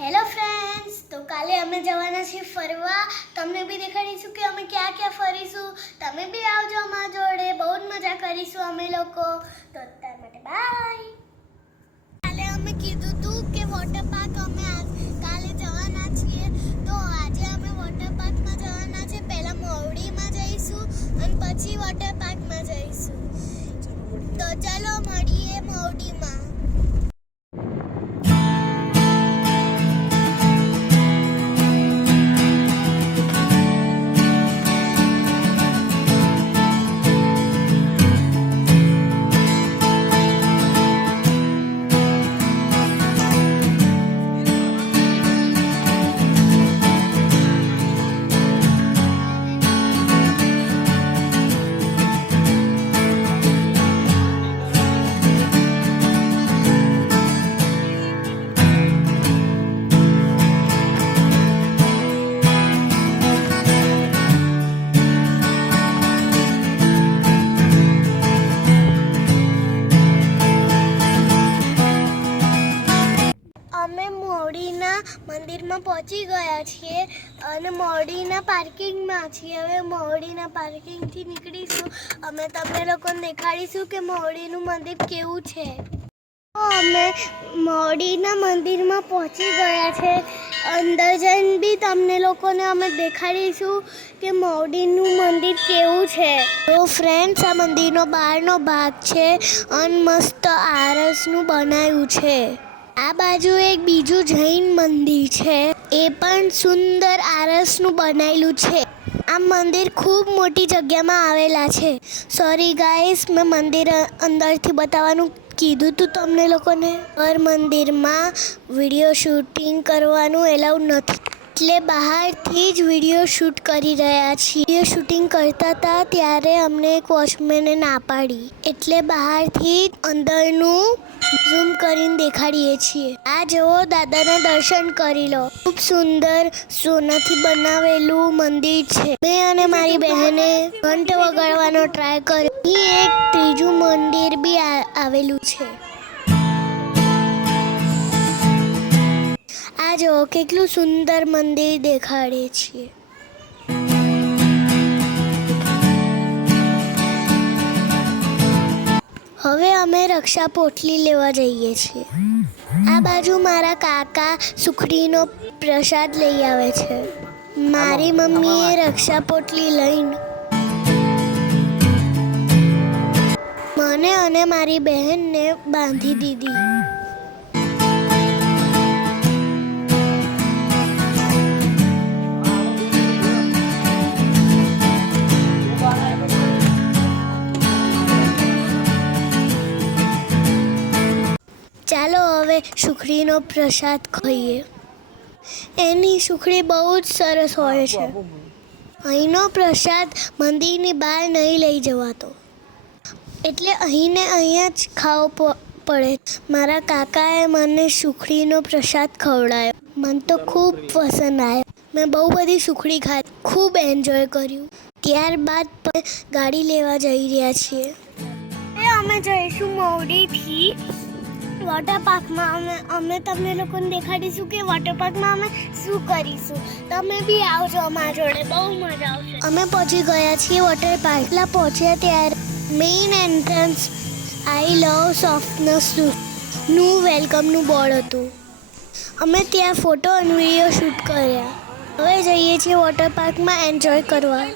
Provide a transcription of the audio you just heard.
Hello friends, તો કાલે અમે જવાના છીએ ફરવા. તમને બી દેખાડીશું કે અમે ક્યાં ક્યાં ફરીશું. તમે બી આવજો અમારા જોડે, બહુ જ મજા કરીશું અમે લોકો. તો અત્યાર માટે બાય. કાલે અમે કીધું હતું કે વોટર પાર્ક અમે કાલે જવાના છીએ. તો આજે અમે વોટર પાર્કમાં જવાના છે. પહેલાં મોવડીમાં જઈશું અને પછી વોટર પાર્કમાં જઈશું. તો ચાલો મળીએ મોવડીમાં. અમે મોવડીના મંદિરમાં પહોંચી ગયા છીએ અને મોવડીના પાર્કિંગમાં છીએ. હવે મોવડીના પાર્કિંગથી નીકળીશું. અમે તમને લોકોને દેખાડીશું કે મોવડીનું મંદિર કેવું છે. અમે મોવડીના મંદિરમાં પહોંચી ગયા છે. અંદર જઈને બી તમને લોકોને અમે દેખાડીશું કે મોવડીનું મંદિર કેવું છે. તો ફ્રેન્ડ્સ, આ મંદિરનો બહારનો ભાગ છે અને મસ્ત આરસનું બનાવ્યું છે. આ બાજુ એક બીજું જૈન મંદિર છે, એ પણ સુંદર આરસનું બનાવેલું છે. આ મંદિર ખૂબ મોટી જગ્યામાં આવેલા છે. સોરી ગાઈસ, મેં મંદિર અંદરથી બતાવવાનું કીધું હતું તમને લોકોને. પર મંદિરમાં વિડીયો શૂટિંગ કરવાનું એલાઉ નથી, એટલે બહારથી જ વિડીયો શૂટ કરી રહ્યા છીએ. વિડીયો શૂટિંગ કરતા હતા ત્યારે અમને એક વોચમેને ના પાડી, એટલે બહારથી અંદરનું ઝૂમ કરીને દેખાડીએ છીએ. આ જુઓ, દાદાના દર્શન કરી લો. ખૂબ સુંદર સોનાથી બનાવેલું મંદિર છે. મેં અને મારી બહેને ઘંટ વગાડવાનો ટ્રાય કર્યો. અહીં એક ત્રીજું મંદિર બી આવેલું છે. આ જુઓ, કેટલું સુંદર મંદિર દેખાડે છે. હવે અમે રક્ષા પોટલી લેવા જઈએ છીએ. આ બાજુ મારા કાકા સુખડીનો પ્રસાદ લઈ આવે છે. મારી મમ્મીએ રક્ષા પોટલી લઈને મને અને મારી બહેનને બાંધી દીધી. ચાલો હવે સુખડીનો પ્રસાદ ખાઈએ. એની સુખડી બહુ જ સરસ હોય છે. અહીંનો પ્રસાદ મંદિરની બહાર નહીં લઈ જવાતો, એટલે અહીંને અહીંયા જ ખાવો પડે. મારા કાકાએ મને સુખડીનો પ્રસાદ ખવડાવ્યો. મને તો ખૂબ પસંદ આવ્યો. મેં બહુ બધી સુખડી ખાધી, ખૂબ એન્જોય કર્યું. ત્યારબાદ પણ ગાડી લેવા જઈ રહ્યા છીએ. અમે જઈશું મોવડીથી વોટર પાર્કમાં. અમે તમને લોકોને દેખાડીશું કે વોટર પાર્કમાં અમે શું કરીશું. તમે બી આવજો અમારા જોડે, બહુ મજા આવશે. અમે પહોંચી ગયા છીએ વોટર પાર્ક. પહોંચ્યા ત્યારે મેઇન એન્ટ્રન્સ આઈ લવ સોફ્ટનેસનું વેલકમનું બોર્ડ હતું. અમે ત્યાં ફોટો અને વિડીયો શૂટ કર્યા. હવે જઈએ છીએ વોટર પાર્કમાં એન્જોય કરવા.